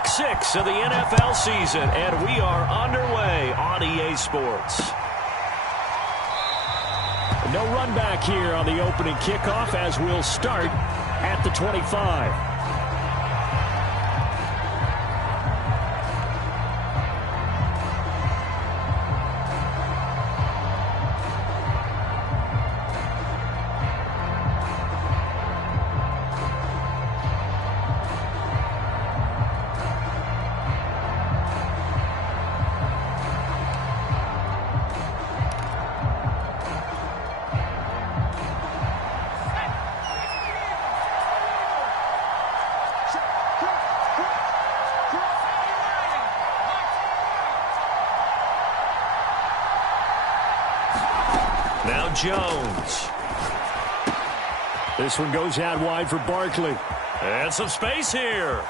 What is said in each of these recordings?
Week 6 of the NFL season, and we are underway on EA Sports. No run back here on the opening kickoff as we'll start at the 25. Now Jones. This one goes out wide for Barkley. And some space here.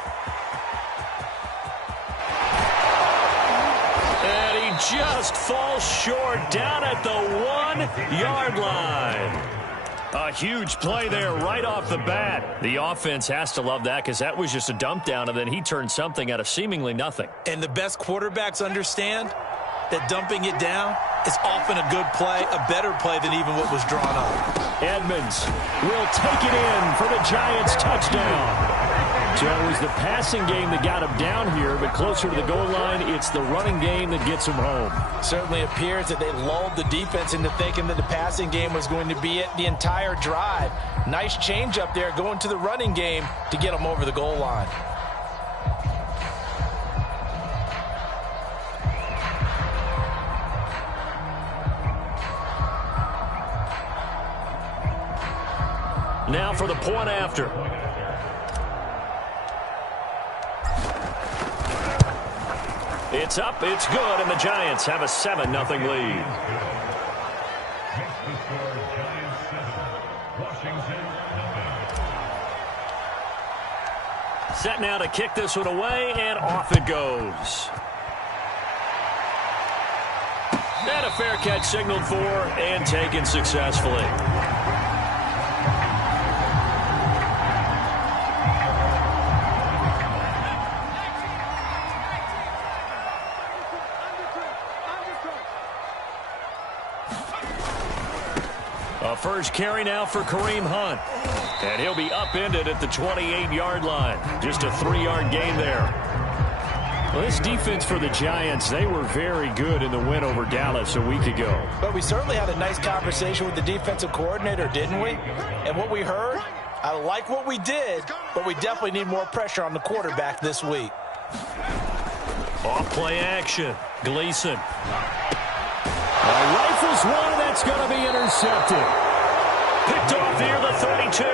And he just falls short down at the 1-yard line. A huge play there right off the bat. The offense has to love that because that was just a dump down, and then he turned something out of seemingly nothing. And the best quarterbacks understand that dumping it down is often a good play, a better play than even what was drawn up. Edmonds will take it in for the Giants touchdown. So it was the passing game that got him down here, but closer to the goal line, it's the running game that gets him home. Certainly appears that they lulled the defense into thinking that the passing game was going to be it the entire drive. Nice change up there going to the running game to get them over the goal line. Now for the point after. It's up, it's good, and the Giants have a 7-0 lead. Set now to kick this one away, and off it goes. And a fair catch signaled for and taken successfully. A first carry now for Kareem Hunt. And he'll be upended at the 28-yard line. Just a 3-yard gain there. Well, this defense for the Giants, they were very good in the win over Dallas a week ago. But we certainly had a nice conversation with the defensive coordinator, didn't we? And what we heard, I like what we did, but we definitely need more pressure on the quarterback this week. Off play action. Gleason. Rifles one, that's going to be intercepted. Picked off near the 32.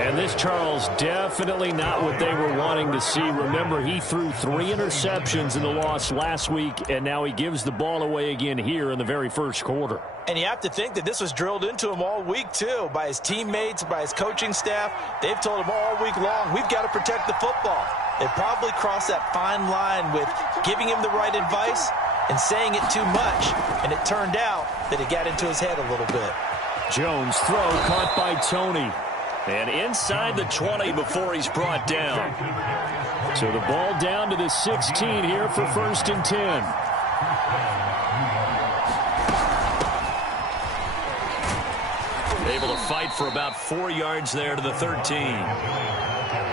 And this, Charles, definitely not what they were wanting to see. Remember, he threw 3 interceptions in the loss last week, and now he gives the ball away again here in the very first quarter. And you have to think that this was drilled into him all week, too, by his teammates, by his coaching staff. They've told him all week long, we've got to protect the football. They probably crossed that fine line with giving him the right advice and saying it too much, and it turned out that it got into his head a little bit. Jones throw caught by Tony. And inside the 20 before he's brought down. So the ball down to the 16 here for 1st and 10. Able to fight for about 4 yards there to the 13.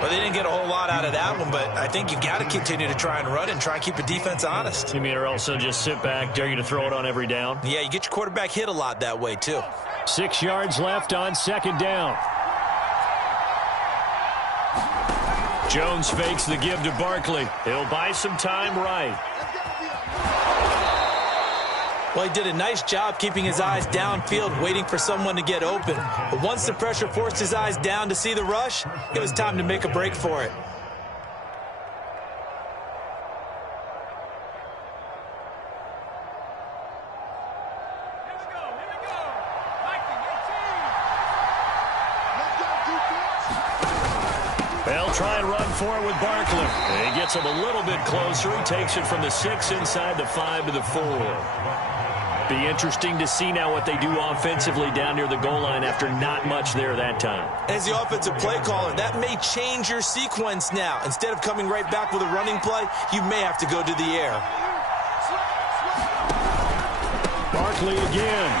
Well, they didn't get a whole lot out of that one, but I think you've got to continue to try and run and try and keep the defense honest. You mean, or also just sit back, dare you to throw it on every down? Yeah, you get your quarterback hit a lot that way, too. 6 yards left on 2nd down. Jones fakes the give to Barkley. He'll buy some time right. Well, he did a nice job keeping his eyes downfield, waiting for someone to get open. But once the pressure forced his eyes down to see the rush, it was time to make a break for it. They'll try and run for it with Barkley. He gets him a little bit closer. He takes it from the 6 inside the 5 to the 4. Be interesting to see now what they do offensively down near the goal line after not much there that time. As the offensive play caller, that may change your sequence now. Instead of coming right back with a running play, you may have to go to the air. Barkley again.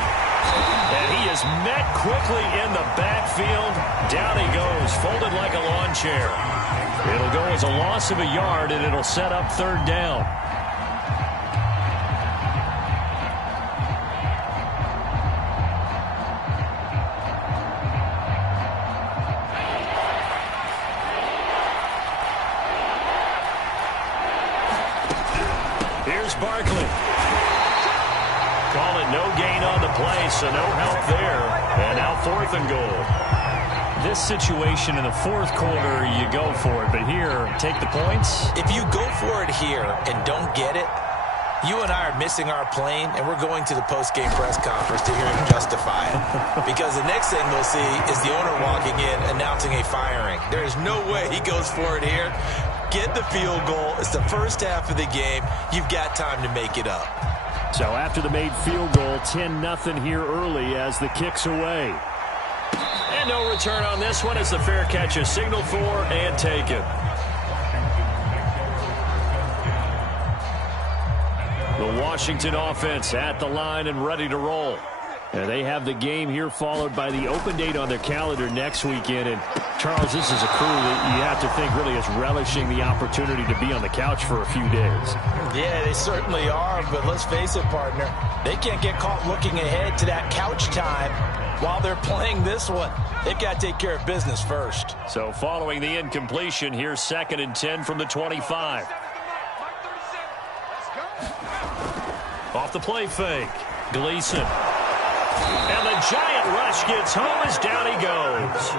And he is met quickly in the backfield. Down he goes, folded like a lawn chair. It'll go as a loss of a yard, and it'll set up third down. Here's Barkley. Call it no gain on the play, so no help there. And now 4th and goal. This situation in the fourth quarter, you go for it. But here, take the points. If you go for it here and don't get it, you and I are missing our plane, and we're going to the post-game press conference to hear him justify it. Because the next thing we'll see is the owner walking in announcing a firing. There is no way he goes for it here. Get the field goal. It's the first half of the game. You've got time to make it up. So after the made field goal, 10-0 here early as the kick's away. And no return on this one as the fair catch is signaled for and taken. The Washington offense at the line and ready to roll. And they have the game here followed by the open date on their calendar next weekend. And, Charles, this is a crew that you have to think really is relishing the opportunity to be on the couch for a few days. Yeah, they certainly are. But let's face it, partner, they can't get caught looking ahead to that couch time while they're playing this one. They've got to take care of business first. So following the incompletion, here's 2nd and 10 from the 25. Off the play fake. Gleason. And the giant rush gets home as down he goes.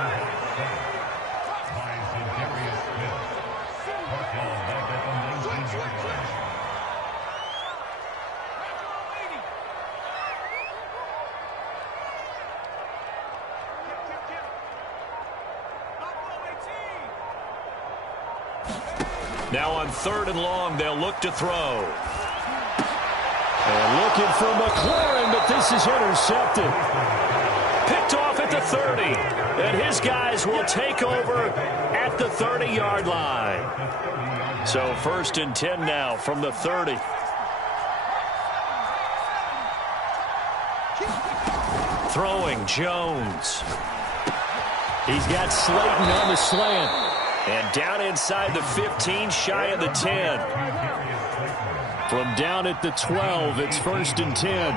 Now on 3rd and long, they'll look to throw. And looking for McLaurin, but this is intercepted. Picked off at the 30. And his guys will take over at the 30-yard line. So 1st and 10 now from the 30. Throwing Jones. He's got Slayton on the slant. And down inside the 15, shy of the 10. From down at the 12, it's 1st and 10.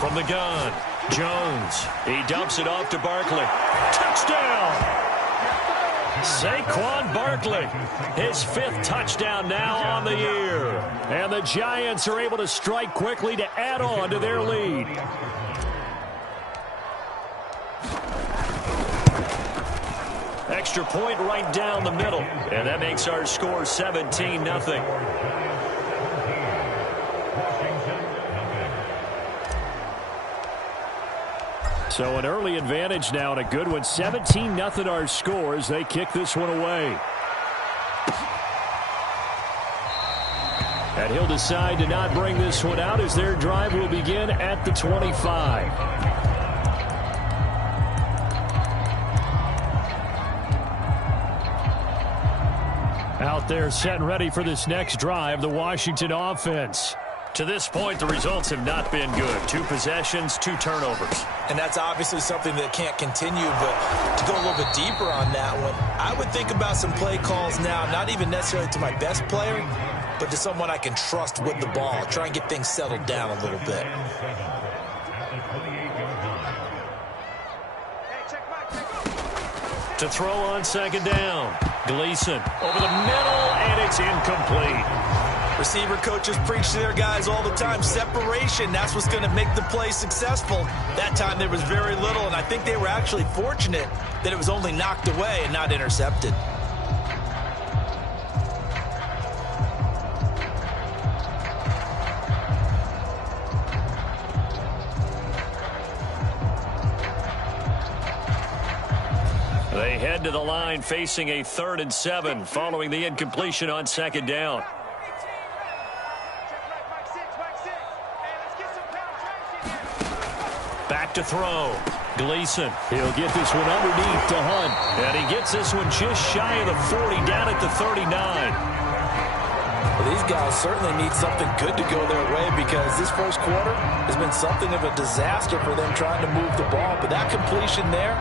From the gun, Jones. He dumps it off to Barkley. Touchdown! Saquon Barkley, his 5th touchdown now on the year. And the Giants are able to strike quickly to add on to their lead. Extra point right down the middle. And that makes our score 17-0. So an early advantage now and a good one. 17-0 our score as they kick this one away. And he'll decide to not bring this one out as their drive will begin at the 25. Out there set and ready for this next drive, the Washington offense. To this point, the results have not been good. 2 possessions, 2 turnovers. And that's obviously something that can't continue, but to go a little bit deeper on that one, I would think about some play calls now, not even necessarily to my best player, but to someone I can trust with the ball. Try and get things settled down a little bit. To throw on 2nd down. Gleason over the middle, and it's incomplete. Receiver coaches preach to their guys all the time. Separation, that's what's going to make the play successful. That time there was very little, and I think they were actually fortunate that it was only knocked away and not intercepted. They head to the line facing a 3rd and 7 following the incompletion on 2nd down. to throw. Gleason, he'll get this one underneath to Hunt. And he gets this one just shy of the 40, down at the 39. Well, these guys certainly need something good to go their way, because this first quarter has been something of a disaster for them trying to move the ball. But that completion there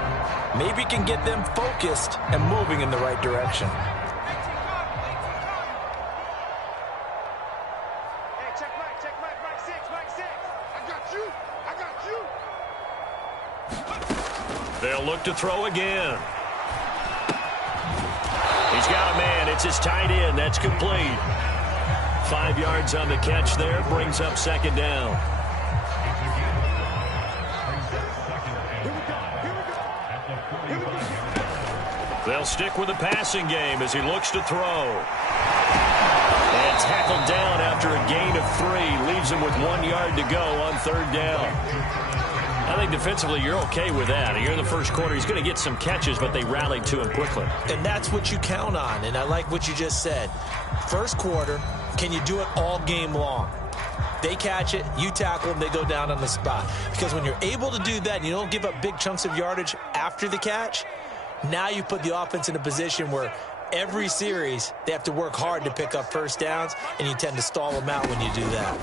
maybe can get them focused and moving in the right direction. They'll look to throw again. He's got a man. It's his tight end. That's complete. 5 yards on the catch there. Brings up second down. They'll stick with the passing game as he looks to throw. And tackled down after a gain of 3. Leaves him with 1 yard to go on third down. I think defensively you're okay with that. Here in the first quarter, he's going to get some catches, but they rallied to him quickly. And that's what you count on, and I like what you just said. First quarter, can you do it all game long? They catch it, you tackle them, they go down on the spot. Because when you're able to do that and you don't give up big chunks of yardage after the catch, now you put the offense in a position where every series they have to work hard to pick up first downs, and you tend to stall them out when you do that.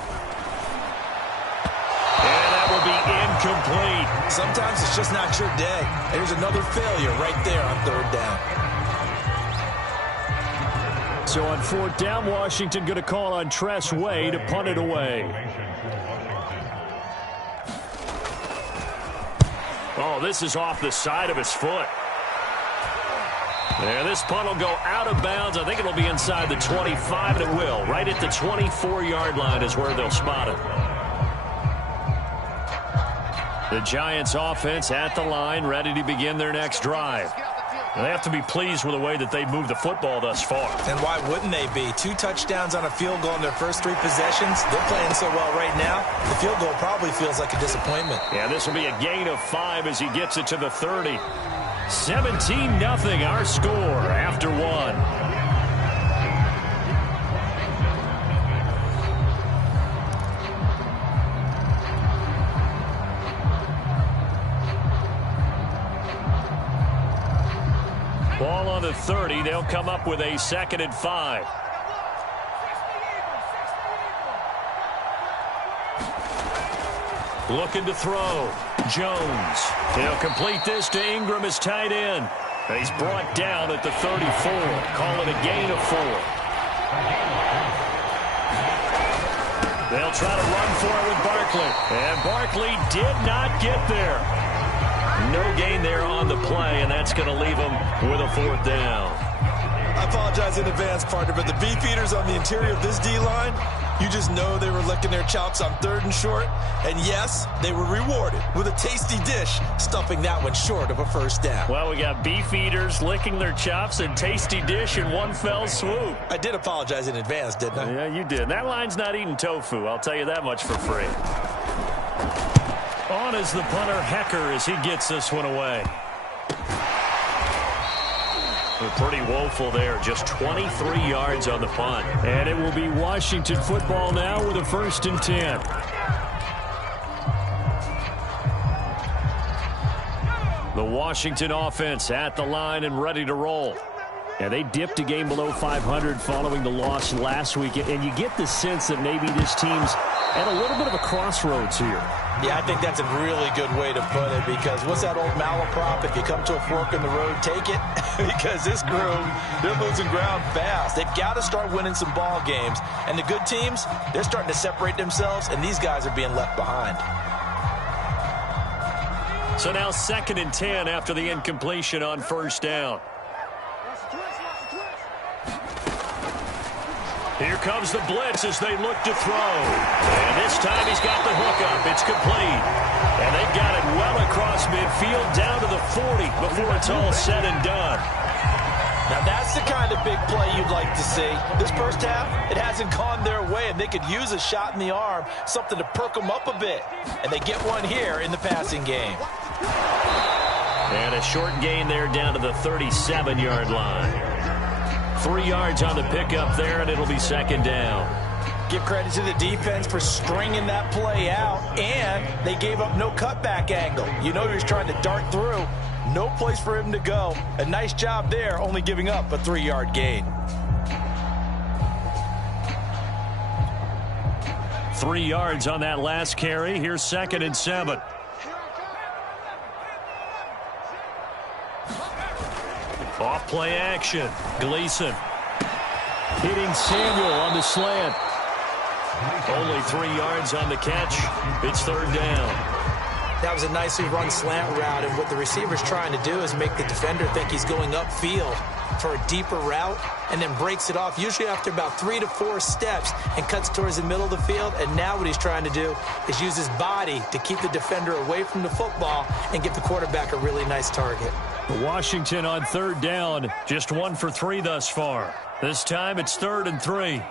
Will be incomplete. Sometimes it's just not your day. There's another failure right there on third down. So on fourth down, Washington going to call on Tress Way to punt it away. Oh, this is off the side of his foot. And this punt will go out of bounds. I think it'll be inside the 25, and it will. Right at the 24-yard line is where they'll spot it. The Giants offense at the line, ready to begin their next drive. They have to be pleased with the way that they've moved the football thus far. And why wouldn't they be? 2 touchdowns on a field goal in their first 3 possessions. They're playing so well right now, the field goal probably feels like a disappointment. Yeah, this will be a gain of 5 as he gets it to the 30. 17-0 our score after 1. Ball on the 30. They'll come up with a 2nd and 5. Looking to throw. Jones. He'll complete this to Ingram, his tight end. He's brought down at the 34. Call it a gain of 4. They'll try to run for it with Barkley. And Barkley did not get there. No gain there on the play, and that's going to leave him with a 4th down. I apologize in advance, partner, but the beefeaters on the interior of this D-line, you just know they were licking their chops on 3rd and short. And yes, they were rewarded with a tasty dish, stuffing that one short of a first down. Well, we got beefeaters licking their chops and tasty dish in one fell swoop. I did apologize in advance, didn't I? Yeah, you did. That line's not eating tofu, I'll tell you that much for free. On is the punter, Hecker, as he gets this one away. They're pretty woeful there. Just 23 yards on the punt. And it will be Washington football now with a 1st and 10. The Washington offense at the line and ready to roll. And they dipped a game below 500 following the loss last week. And you get the sense that maybe this team's at a little bit of a crossroads here. Yeah, I think that's a really good way to put it, because what's that old malaprop? If you come to a fork in the road, take it. Because this group, they're losing ground fast. They've got to start winning some ball games. And the good teams, they're starting to separate themselves, and these guys are being left behind. So now 2nd and 10 after the incompletion on 1st down. Here comes the blitz as they look to throw. And this time he's got the hook up. It's complete. And they've got it well across midfield down to the 40 before it's all said and done. Now that's the kind of big play you'd like to see. This first half, it hasn't gone their way, and they could use a shot in the arm, something to perk them up a bit. And they get one here in the passing game. And a short gain there down to the 37-yard line. 3 yards on the pickup there, and it'll be 2nd down. Give credit to the defense for stringing that play out, and they gave up no cutback angle. You know he was trying to dart through. No place for him to go. A nice job there, only giving up a 3-yard gain. 3 yards on that last carry. Here's 2nd and 7. Off play action. Gleason hitting Samuel on the slant. Only 3 yards on the catch. It's 3rd down. That was a nicely run slant route, and what the receiver's trying to do is make the defender think he's going upfield for a deeper route, and then breaks it off, usually after about 3 to 4 steps, and cuts towards the middle of the field. And now what he's trying to do is use his body to keep the defender away from the football and give the quarterback a really nice target. Washington on 3rd down, just 1 for 3 thus far. This time it's 3rd and 3.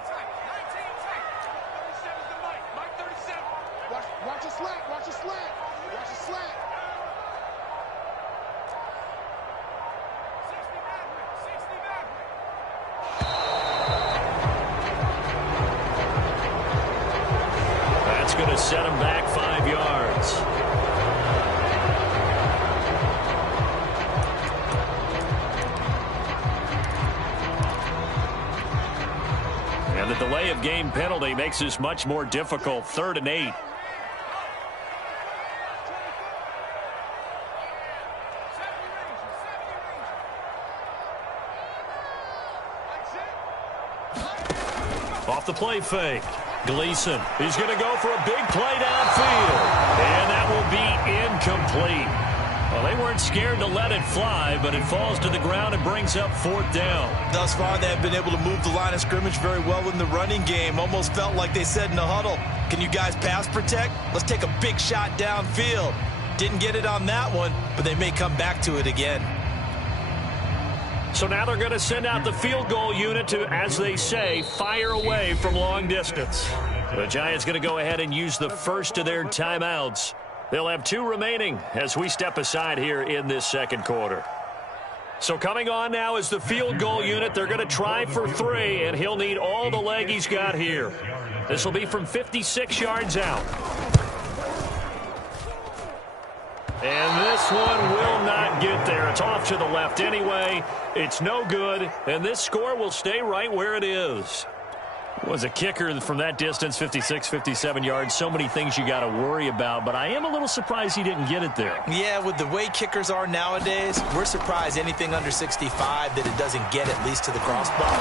That's going to set him back 5 yards. And the delay of game penalty makes this much more difficult. 3rd and 8. Off the play fake. Gleason, he's going to go for a big play downfield. And that will be incomplete. Well, they weren't scared to let it fly, but it falls to the ground and brings up 4th down. Thus far, they have been able to move the line of scrimmage very well in the running game. Almost felt like they said in the huddle, can you guys pass protect? Let's take a big shot downfield. Didn't get it on that one, but they may come back to it again. So now they're going to send out the field goal unit to, as they say, fire away from long distance. The Giants going to go ahead and use the first of their timeouts. They'll have 2 remaining as we step aside here in this 2nd quarter. So coming on now is the field goal unit. They're going to try for 3, and he'll need all the leg he's got here. This will be from 56 yards out. And this one will not get there. It's off to the left anyway. It's no good, and this score will stay right where it is. Was a kicker from that distance, 56, 57 yards. So many things you got to worry about, but I am a little surprised he didn't get it there. Yeah, with the way kickers are nowadays, we're surprised anything under 65 that it doesn't get at least to the crossbar.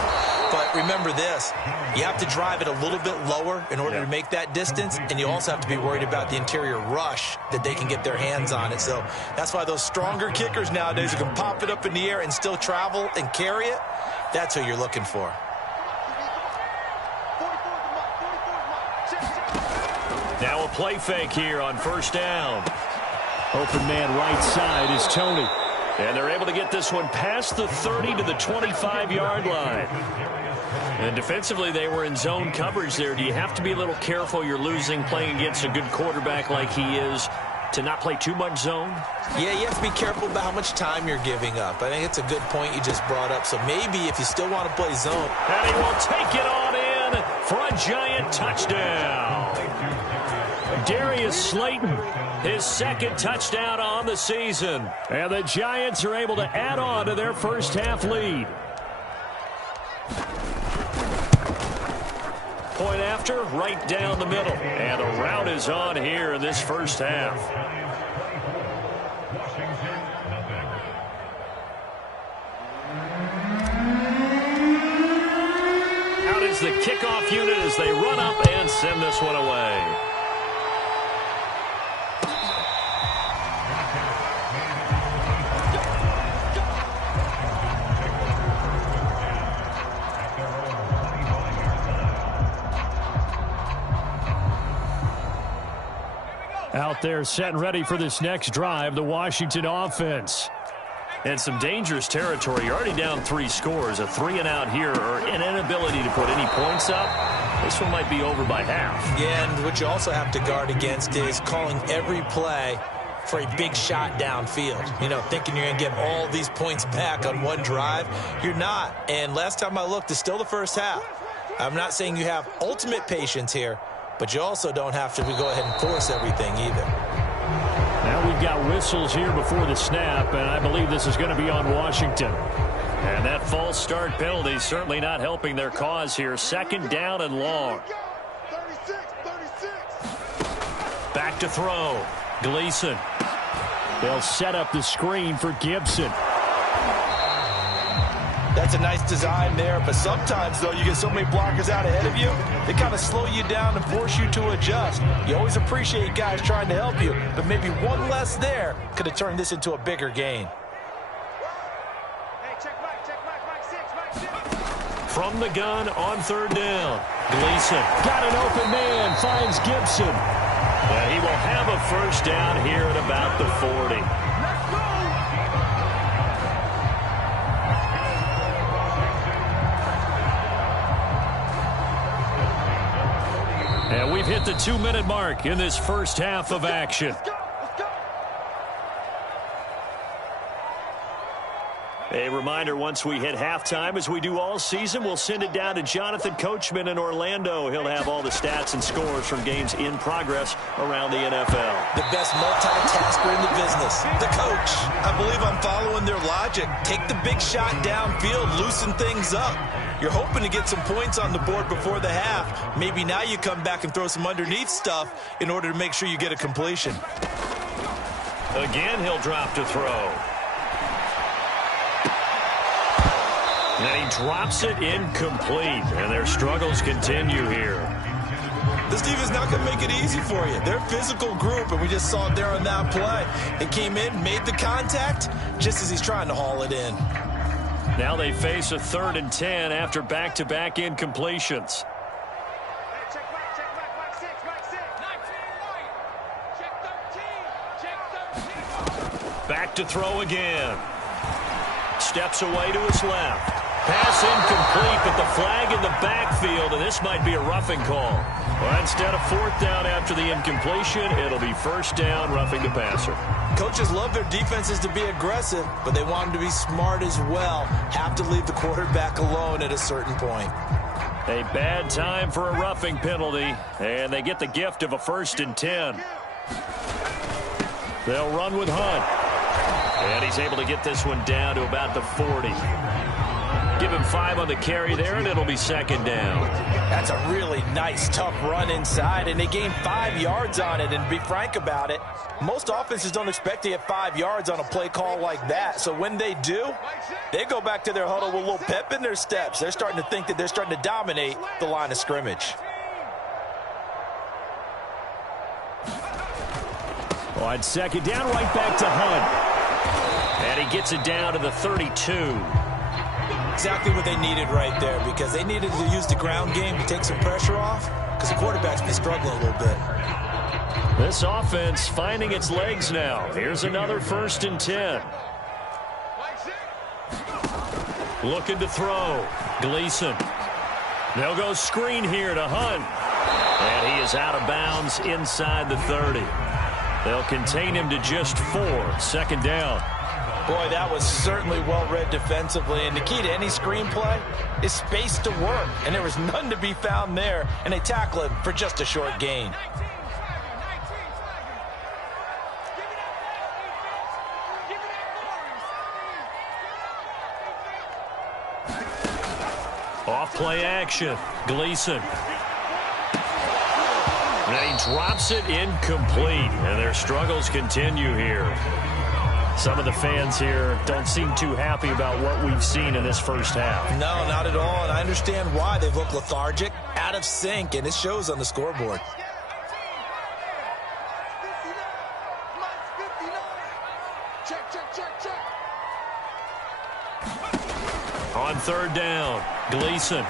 But remember this, you have to drive it a little bit lower in order to make that distance, and you also have to be worried about the interior rush that they can get their hands on it. So that's why those stronger kickers nowadays who can pop it up in the air and still travel and carry it, that's who you're looking for. Now a play fake here on 1st down. Open man right side is Tony. And they're able to get this one past the 30 to the 25-yard line. And defensively, they were in zone coverage there. Do you have to be a little careful? You're losing, playing against a good quarterback like he is, to not play too much zone? Yeah, you have to be careful about how much time you're giving up. I think it's a good point you just brought up. So maybe if you still want to play zone. And he will take it on in for a Giant touchdown. Darius Slayton, his 2nd touchdown on the season. And the Giants are able to add on to their first half lead. Point after, right down the middle. And the route is on here in this first half. Out is the kickoff unit as they run up and send this one away. Out there set and ready for this next drive, the Washington offense. And some dangerous territory. You're already down 3 scores. A 3-and-out here, or an inability to put any points up. This one might be over by half. Yeah, and what you also have to guard against is calling every play for a big shot downfield. You know, thinking you're going to get all these points back on one drive. You're not. And last time I looked, it's still the first half. I'm not saying you have ultimate patience here, but you also don't have to go ahead and force everything either. Now we've got whistles here before the snap, and I believe this is going to be on Washington. And that false start penalty certainly not helping their cause here. Second down and long. Back to throw. Gleason. They'll set up the screen for Gibson. That's a nice design there, but sometimes, though, you get so many blockers out ahead of you, they kind of slow you down and force you to adjust. You always appreciate guys trying to help you, but maybe one less there could have turned this into a bigger gain. From the gun on third down. Gleason got an open man, finds Gibson. And he will have a first down here at about the 40. And we've hit the 2-minute mark in this first half of action. A reminder, once we hit halftime, as we do all season, we'll send it down to Jonathan Coachman in Orlando. He'll have all the stats and scores from games in progress around the NFL. The best multitasker in the business, the coach. I believe I'm following their logic. Take the big shot downfield, loosen things up. You're hoping to get some points on the board before the half. Maybe now you come back and throw some underneath stuff in order to make sure you get a completion. Again, he'll drop to throw. And he drops it incomplete, and their struggles continue here. This defense not going to make it easy for you. They're a physical group, and we just saw it there on that play. They came in, made the contact, just as he's trying to haul it in. Now they face a 3rd and 10 after back-to-back incompletions. Back to throw again. Steps away to his left. Pass incomplete, but the flag in the backfield, and this might be a roughing call. Well, instead of 4th down after the incompletion, it'll be 1st down, roughing the passer. Coaches love their defenses to be aggressive, but they want them to be smart as well. Have to leave the quarterback alone at a certain point. A bad time for a roughing penalty, and they get the gift of a 1st and 10. They'll run with Hunt. And he's able to get this one down to about the 40. Give him 5 on the carry there, and it'll be 2nd down. That's a really nice, tough run inside, and they gained 5 yards on it. And to be frank about it, most offenses don't expect to get 5 yards on a play call like that. So when they do, they go back to their huddle with a little pep in their steps. They're starting to think that they're starting to dominate the line of scrimmage. On 2nd down, right back to Hunt. And he gets it down to the 32. Exactly what they needed right there, because they needed to use the ground game to take some pressure off, because the quarterback's been struggling a little bit. This offense finding its legs now. Here's another 1st and 10. Looking to throw. Gleason. They'll go screen here to Hunt. And he is out of bounds inside the 30. They'll contain him to just 4. 2nd down. Boy, that was certainly well-read defensively, and the key to any screenplay is space to work, and there was none to be found there, and they tackle him for just a short gain. Off play action. Gleason. And he drops it incomplete, and their struggles continue here. Some of the fans here don't seem too happy about what we've seen in this first half. No, not at all, and I understand why. They've looked lethargic, out of sync, and it shows on the scoreboard. On 3rd down, Gleason.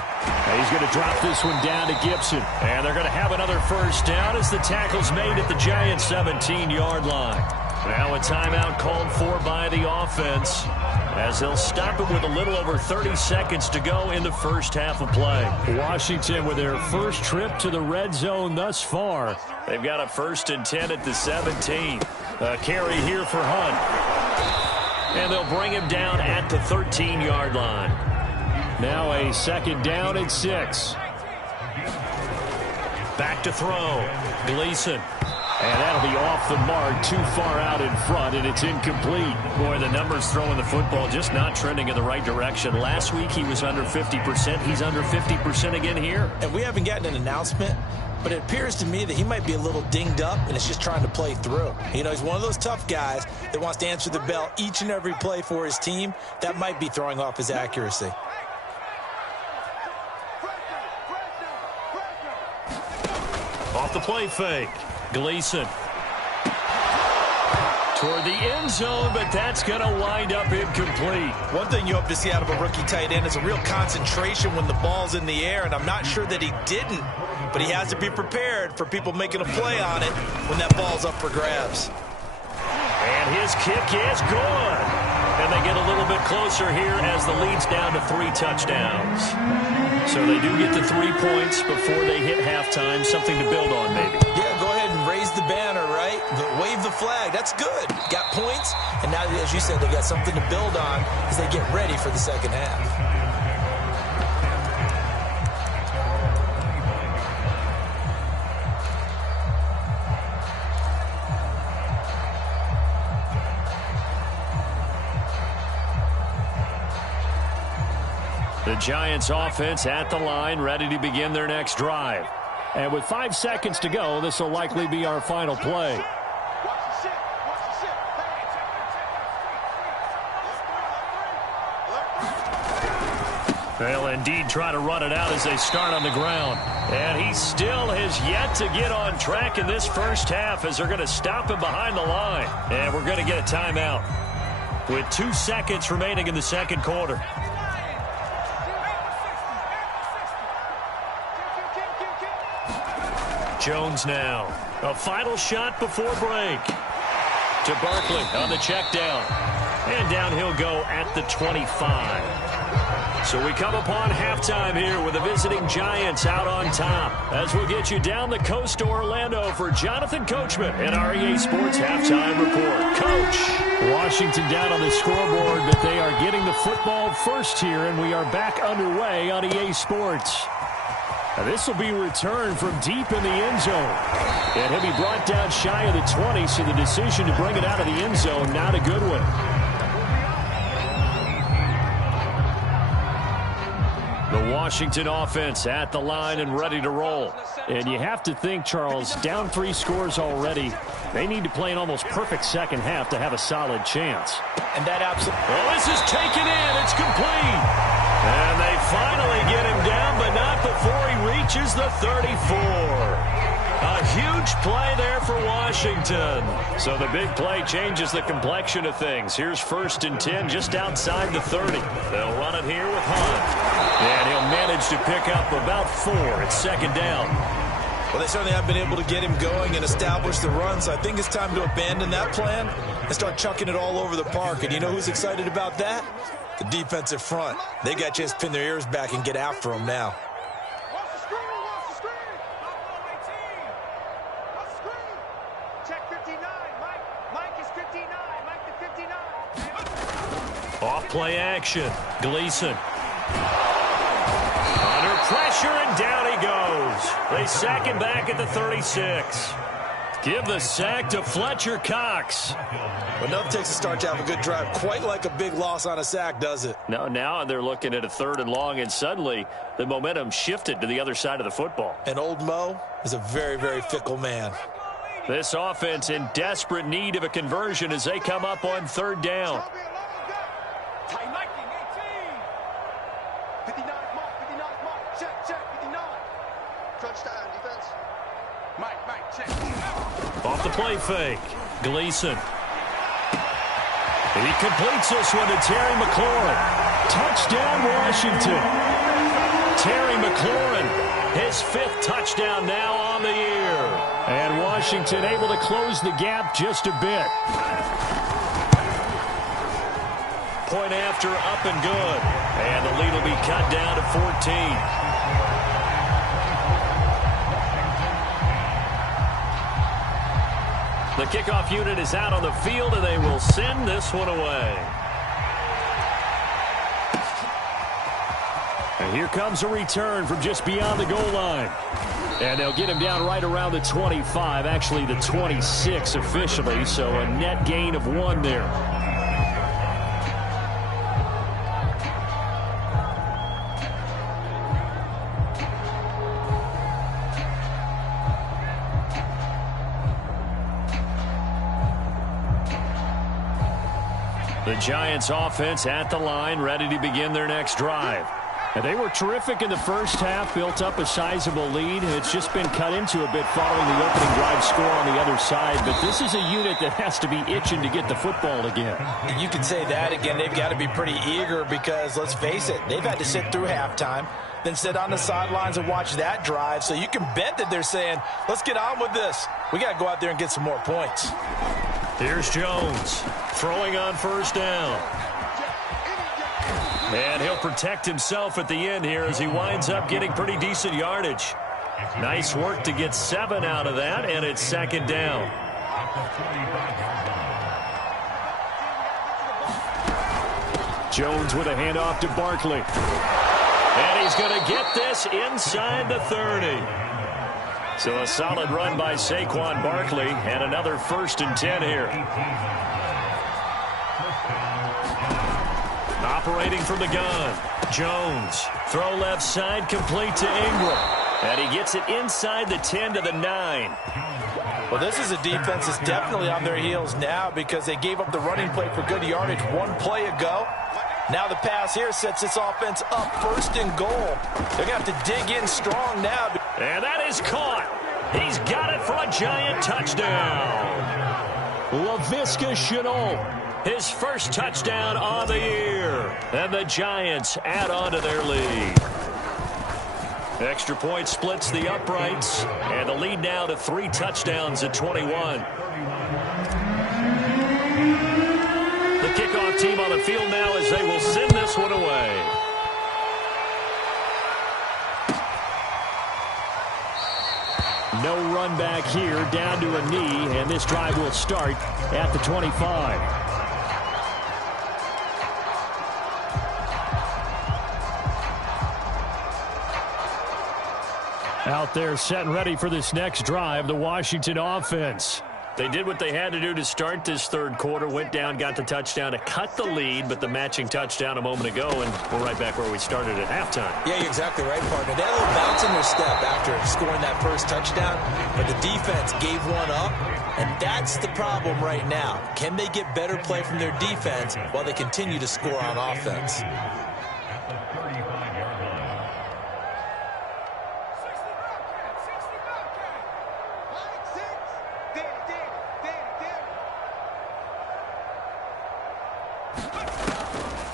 He's going to drop this one down to Gibson. And they're going to have another 1st down as the tackle's made at the Giants' 17-yard line. Now a timeout called for by the offense, as they'll stop it with a little over 30 seconds to go in the first half of play. Washington with their first trip to the red zone thus far. They've got a 1st and 10 at the 17. A carry here for Hunt. And they'll bring him down at the 13-yard line. Now a 2nd down at 6. Back to throw. Gleason. And that'll be off the mark, too far out in front, and it's incomplete. Boy, the numbers throwing the football just not trending in the right direction. Last week he was under 50%. He's under 50% again here. And we haven't gotten an announcement, but it appears to me that he might be a little dinged up and is just trying to play through. You know, he's one of those tough guys that wants to answer the bell each and every play for his team. That might be throwing off his accuracy. Off the play fake. Gleason. Toward the end zone, but that's going to wind up incomplete. One thing you hope to see out of a rookie tight end is a real concentration when the ball's in the air, and I'm not sure that he didn't, but he has to be prepared for people making a play on it when that ball's up for grabs. And his kick is good. And they get a little bit closer here as the lead's down to 3 touchdowns. So they do get the 3 points before they hit halftime. Something to build on, maybe. Yeah, go ahead and raise the banner, right? Wave the flag. That's good. Got points. And now, as you said, they got something to build on as they get ready for the second half. The Giants offense at the line, ready to begin their next drive. And with 5 seconds to go, this will likely be our final play. They'll indeed try to run it out as they start on the ground. And he still has yet to get on track in this first half as they're going to stop him behind the line. And we're going to get a timeout with 2 seconds remaining in the second quarter. Jones now. A final shot before break. To Barkley on the check down. And down he'll go at the 25. So we come upon halftime here with the visiting Giants out on top. As we'll get you down the coast to Orlando for Jonathan Coachman and our EA Sports Halftime Report. Coach, Washington down on the scoreboard, but they are getting the football first here, and we are back underway on EA Sports. Now this will be returned from deep in the end zone. And he'll be brought down shy of the 20, so the decision to bring it out of the end zone, not a good one. The Washington offense at the line and ready to roll. And you have to think, Charles, down 3 scores already. They need to play an almost perfect second half to have a solid chance. And that absolutely... Well, this is taken in. It's complete. And they finally get him down, but not before he reaches the 34. A huge play there for Washington. So the big play changes the complexion of things. Here's 1st and 10 just outside the 30. They'll run it here with Hunt. And he'll manage to pick up about 4. It's second down. Well, they certainly have been able to get him going and establish the run, so I think it's time to abandon that plan and start chucking it all over the park. And you know who's excited about that? The defensive front. They got a chance to pin their ears back and get after him now. Off play action. Gleason. Under pressure, and down he goes. They sack him back at the 36. Give the sack to Fletcher Cox. Enough takes a start to have a good drive. Quite like a big loss on a sack, does it? No, now they're looking at a 3rd and long, and suddenly the momentum shifted to the other side of the football. And old Mo is a very, very fickle man. This offense in desperate need of a conversion as they come up on 3rd down. Off the play fake. Gleason. He completes this one to Terry McLaurin. Touchdown, Washington. Terry McLaurin, his 5th touchdown now on the year. And Washington able to close the gap just a bit. Point after, up and good. And the lead will be cut down to 14. The kickoff unit is out on the field, and they will send this one away. And here comes a return from just beyond the goal line. And they'll get him down right around the 25, actually the 26 officially, so a net gain of 1 there. The Giants offense at the line, ready to begin their next drive. And they were terrific in the first half, built up a sizable lead. It's just been cut into a bit following the opening drive score on the other side. But this is a unit that has to be itching to get the football again. You can say that again. They've got to be pretty eager because, let's face it, they've had to sit through halftime, then sit on the sidelines and watch that drive. So you can bet that they're saying, let's get on with this. We got to go out there and get some more points. Here's Jones throwing on first down. And he'll protect himself at the end here as he winds up getting pretty decent yardage. Nice work to get 7 out of that, and it's second down. Jones with a handoff to Barkley. And he's going to get this inside the 30. So a solid run by Saquon Barkley, and another 1st and 10 here. Operating from the gun, Jones. Throw left side, complete to Ingram. And he gets it inside the 10 to the 9. Well, this is a defense that's definitely on their heels now because they gave up the running play for good yardage 1 play ago. Now the pass here sets this offense up 1st and goal. They're going to have to dig in strong now. And that is caught. He's got it for a Giant touchdown. Laviska Shenault. His first touchdown on the year. And the Giants add on to their lead. Extra point splits the uprights. And the lead now to 3 touchdowns at 21. The kickoff team on the field now as they will send this one away. No run back here, down to a knee. And this drive will start at the 25. Out there set and ready for this next drive, the Washington offense. They did what they had to do to start this third quarter, went down, got the touchdown to cut the lead, but the matching touchdown a moment ago, and we're right back where we started at halftime. Yeah, you're exactly right, partner. They had a little bounce in their step after scoring that first touchdown, but the defense gave one up, and that's the problem right now. Can they get better play from their defense while they continue to score on offense?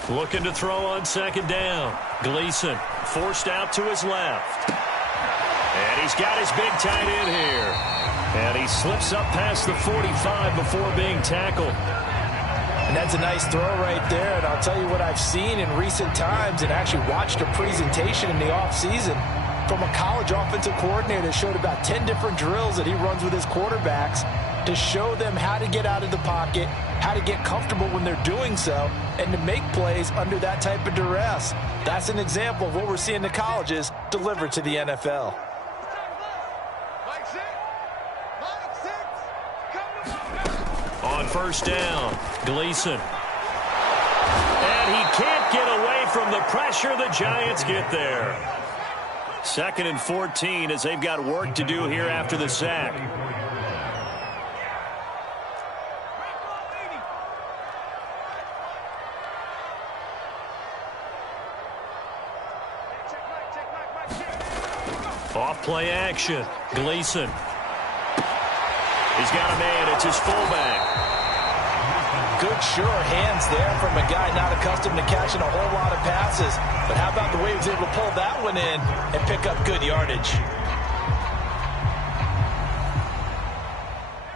Looking to throw on second down. Gleason forced out to his left. And he's got his big tight end here. And he slips up past the 45 before being tackled. And that's a nice throw right there. And I'll tell you what I've seen in recent times and actually watched a presentation in the offseason from a college offensive coordinator that showed about 10 different drills that he runs with his quarterbacks to show them how to get out of the pocket, how to get comfortable when they're doing so, and to make plays under that type of duress. That's an example of what we're seeing the colleges deliver to the NFL. On first down, Gleason. And he can't get away from the pressure. The Giants get there. 2nd and 14 as they've got work to do here after the sack. Off play action. Gleason. He's got a man. It's his fullback. Good, sure hands there from a guy not accustomed to catching a whole lot of passes. But how about the way he was able to pull that one in and pick up good yardage?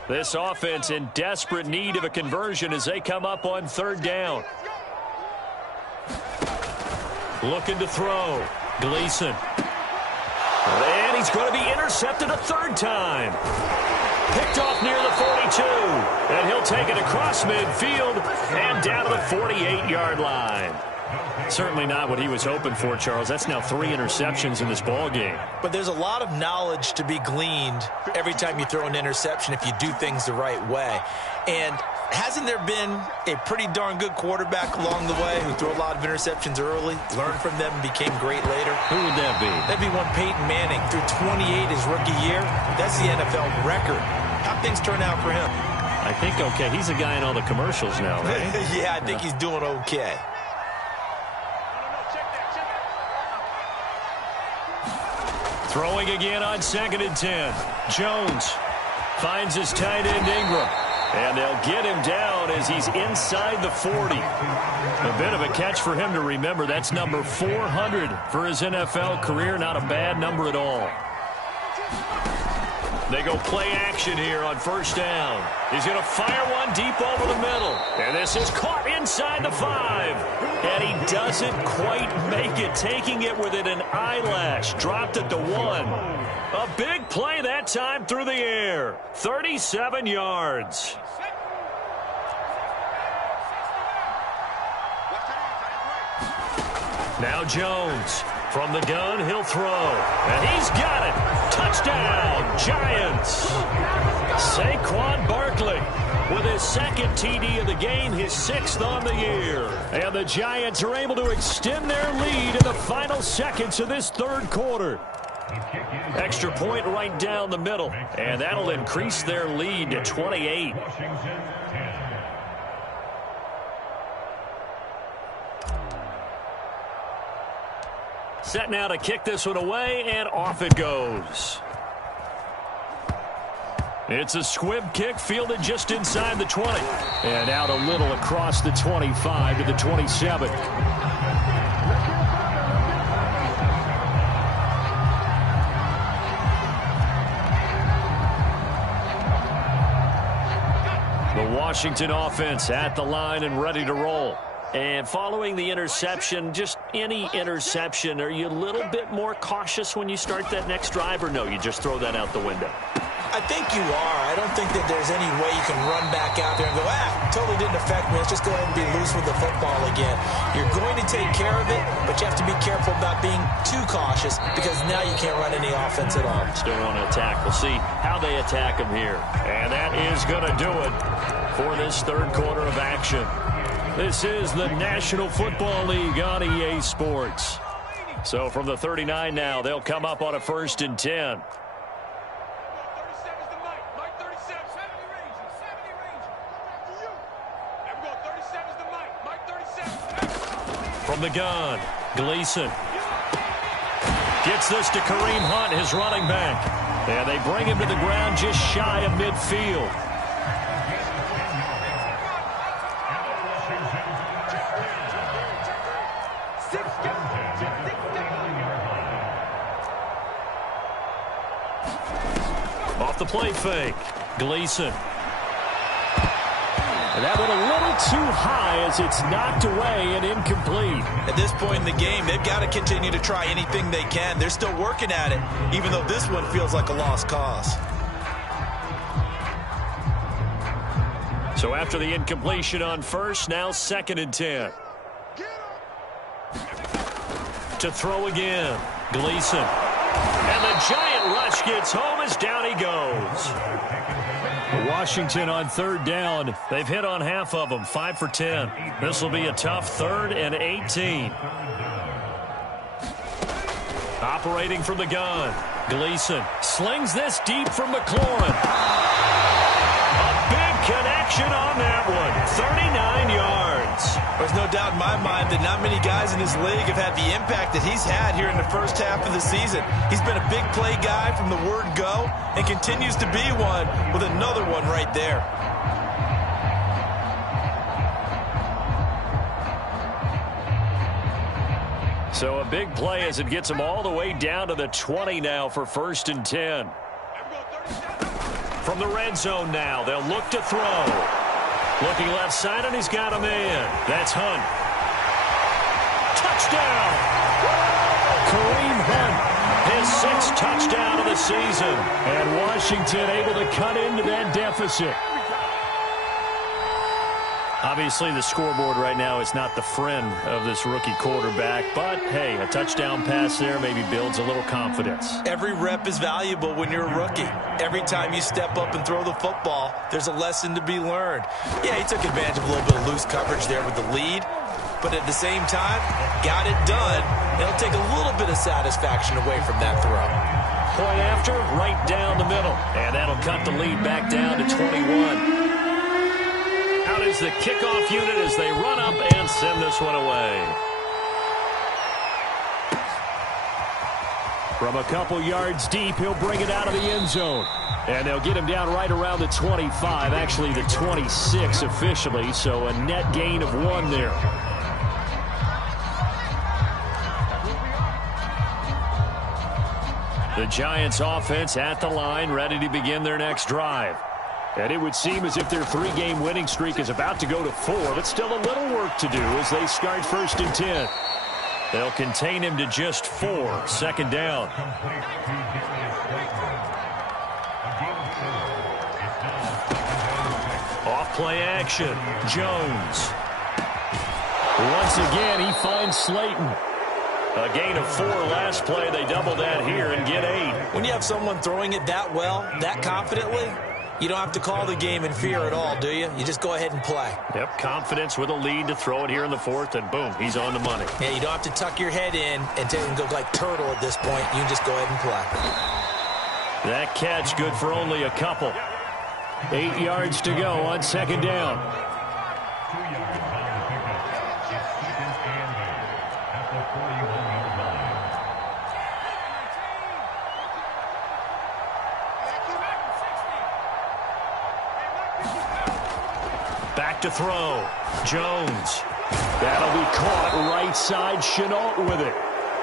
This offense in desperate need of a conversion as they come up on 3rd down. Looking to throw. Gleason. And he's going to be intercepted a 3rd time. Picked off near the 42. And he'll take it across midfield and down to the 48-yard line. Certainly not what he was hoping for, Charles. That's now 3 interceptions in this ball game. But there's a lot of knowledge to be gleaned every time you throw an interception if you do things the right way. And hasn't there been a pretty darn good quarterback along the way who threw a lot of interceptions early, learned from them, and became great later? Who would that be? That'd be one Peyton Manning. Threw 28 his rookie year. That's the NFL record. How'd things turn out for him? I think okay. He's a guy in all the commercials now, right? Yeah, I think he's doing okay. Throwing again on 2nd and 10. Jones finds his tight end Ingram. And they'll get him down as he's inside the 40. A bit of a catch for him to remember. That's number 400 for his NFL career. Not a bad number at all. They go play action here on 1st down. He's going to fire one deep over the middle. And this is caught inside the 5. And he doesn't quite make it, taking it within an eyelash. Dropped it to 1. A big play that time through the air. 37 yards. Now Jones. From the gun, he'll throw. And he's got it. Touchdown, Giants. Saquon Barkley with his 2nd TD of the game, his 6th on the year. And the Giants are able to extend their lead in the final seconds of this 3rd quarter. Extra point right down the middle. And that'll increase their lead to 28. Set now to kick this one away, and off it goes. It's a squib kick fielded just inside the 20. And out a little across the 25 to the 27. The Washington offense at the line and ready to roll. And following the interception, just any interception, are you a little bit more cautious when you start that next drive, or no, you just throw that out the window? I think you are. I don't think that there's any way you can run back out there and go, totally didn't affect me. Let's just go ahead and be loose with the football again. You're going to take care of it, but you have to be careful about being too cautious because now you can't run any offense at all. Still want to attack. We'll see how they attack him here. And that is going to do it for this 3rd quarter of action. This is the National Football League on EA Sports. So from the 39 now, they'll come up on a 1st and 10. From the gun, Gleason gets this to Kareem Hunt, his running back. And they bring him to the ground just shy of midfield. Off the play fake, Gleason. And that went a little too high as it's knocked away and incomplete. At this point in the game, they've got to continue to try anything they can. They're still working at it, even though this one feels like a lost cause. So after the incompletion on 1st, now 2nd and 10. To throw again, Gleason. And the giant rush gets home as down he goes. Washington on 3rd down. They've hit on half of them, 5 for 10. This will be a tough 3rd and 18. Operating from the gun, Gleason slings this deep from McLaurin. A big connection on that one, 39 yards. There's no doubt in my mind that not many guys in this league have had the impact that he's had here in the 1st half of the season. He's been a big play guy from the word go and continues to be one with another one right there. So a big play as it gets him all the way down to the 20 now for 1st and 10. From the red zone now, they'll look to throw. Looking left side, and he's got a man. That's Hunt. Touchdown! Kareem Hunt, his 6th touchdown of the season. And Washington able to cut into that deficit. Obviously, the scoreboard right now is not the friend of this rookie quarterback, but, hey, a touchdown pass there maybe builds a little confidence. Every rep is valuable when you're a rookie. Every time you step up and throw the football, there's a lesson to be learned. Yeah, he took advantage of a little bit of loose coverage there with the lead, but at the same time, got it done. It'll take a little bit of satisfaction away from that throw. Point after, right down the middle, and that'll cut the lead back down to 21. Out is the kickoff unit as they run up and send this one away. From a couple yards deep, he'll bring it out of the end zone. And they'll get him down right around the 25, actually the 26 officially, so a net gain of 1 there. The Giants offense at the line, ready to begin their next drive. And it would seem as if their 3-game winning streak is about to go to 4, but still a little work to do as they start 1st and 10. They'll contain him to just 4, 2nd down. Off play action, Jones. Once again, he finds Slayton. A gain of 4 last play. They double that here and get 8. When you have someone throwing it that well, that confidently, you don't have to call the game in fear at all, do you? You just go ahead and play. Yep, confidence with a lead to throw it here in the 4th, and boom, he's on the money. Yeah, you don't have to tuck your head in and go like turtle at this point. You can just go ahead and play. That catch good for only a couple. 8 yards to go on 2nd down. Back to throw. Jones. That'll be caught right side. Chenault with it.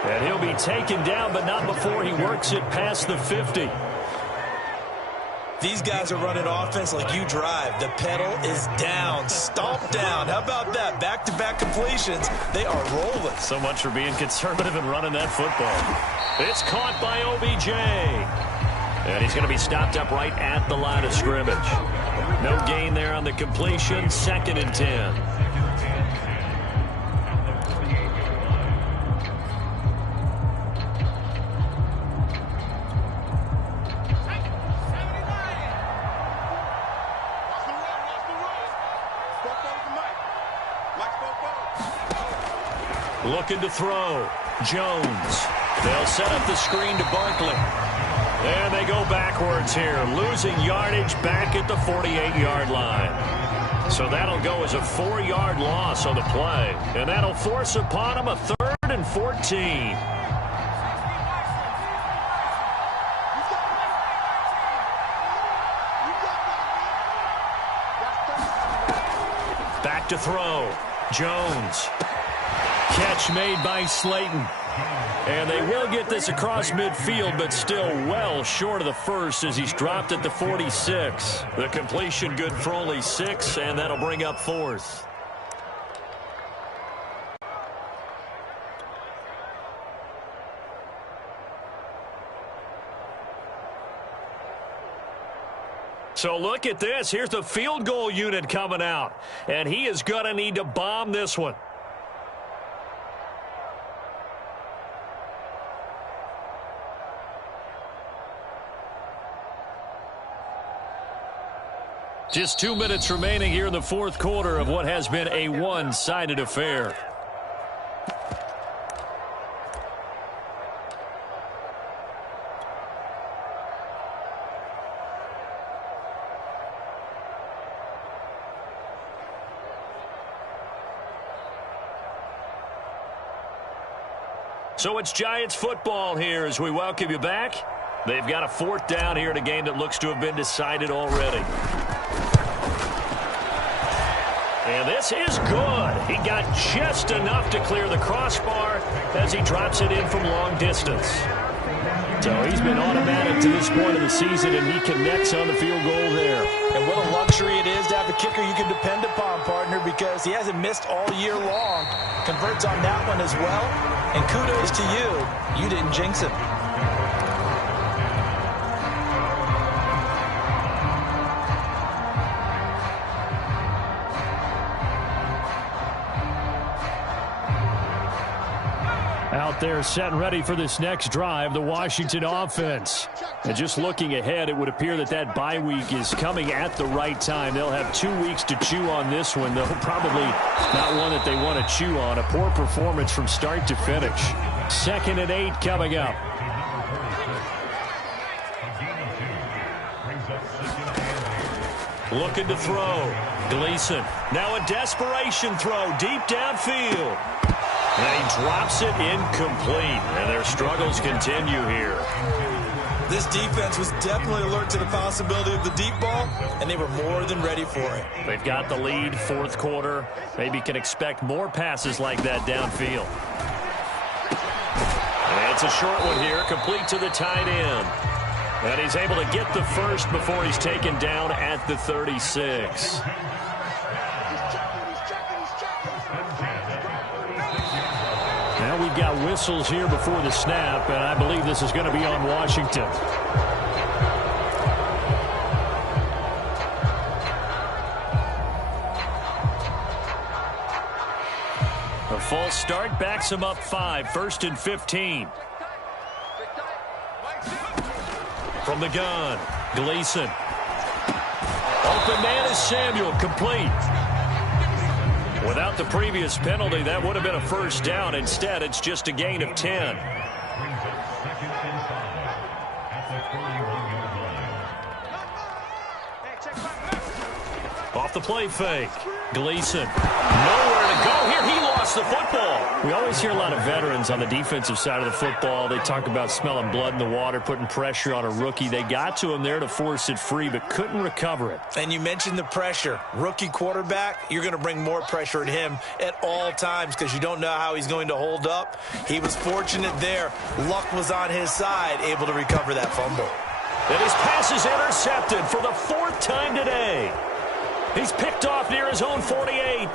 And he'll be taken down, but not before he works it past the 50. These guys are running offense like you drive. The pedal is down. Stomp down. How about that? Back-to-back completions. They are rolling. So much for being conservative and running that football. It's caught by OBJ. And he's going to be stopped up right at the line of scrimmage. No gain there on the completion. 2nd and 10. Looking to throw. Jones. They'll set up the screen to Barkley. And they go backwards here, losing yardage back at the 48-yard line. So that'll go as a 4-yard loss on the play. And that'll force upon them a 3rd and 14. Back to throw. Jones. Catch made by Slayton. And they will get this across midfield, but still well short of the 1st as he's dropped at the 46. The completion good for only 6, and that'll bring up 4th. So look at this. Here's the field goal unit coming out, and he is going to need to bomb this one. Just 2 minutes remaining here in the 4th quarter of what has been a one-sided affair. So it's Giants football here as we welcome you back. They've got a 4th down here in a game that looks to have been decided already. And this is good. He got just enough to clear the crossbar as he drops it in from long distance. So he's been automatic to this point of the season, and he connects on the field goal there. And what a luxury it is to have a kicker you can depend upon, partner, because he hasn't missed all year long. Converts on that one as well. And kudos to you. You didn't jinx him. Out there set and ready for this next drive, the Washington offense. And just looking ahead, it would appear that that bye week is coming at the right time. They'll have 2 weeks to chew on this one, though probably not one that they want to chew on. A poor performance from start to finish. 2nd and 8 coming up. Looking to throw. Gleason. Now a desperation throw deep downfield. And he drops it incomplete. And their struggles continue here. This defense was definitely alert to the possibility of the deep ball, and they were more than ready for it. They've got the lead, 4th quarter. Maybe can expect more passes like that downfield. And it's a short one here, complete to the tight end. And he's able to get the first before he's taken down at the 36. Now we've got whistles here before the snap, and I believe this is going to be on Washington. A false start backs him up 5, 1st and 15. From the gun, Gleason. Open man is Samuel, complete. Without the previous penalty, that would have been a first down. Instead, it's just a gain of 10. Off the play fake. Gleason. Nowhere to go here. He lost the football. We always hear a lot of veterans on the defensive side of the football. They talk about smelling blood in the water, putting pressure on a rookie. They got to him there to force it free, but couldn't recover it. And you mentioned the pressure. Rookie quarterback, you're going to bring more pressure at him at all times because you don't know how he's going to hold up. He was fortunate there. Luck was on his side, able to recover that fumble. And his pass is intercepted for the 4th time today. He's picked off near his own 48.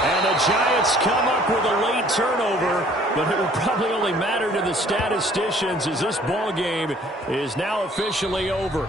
And the Giants come up with a late turnover, but it will probably only matter to the statisticians as this ball game is now officially over.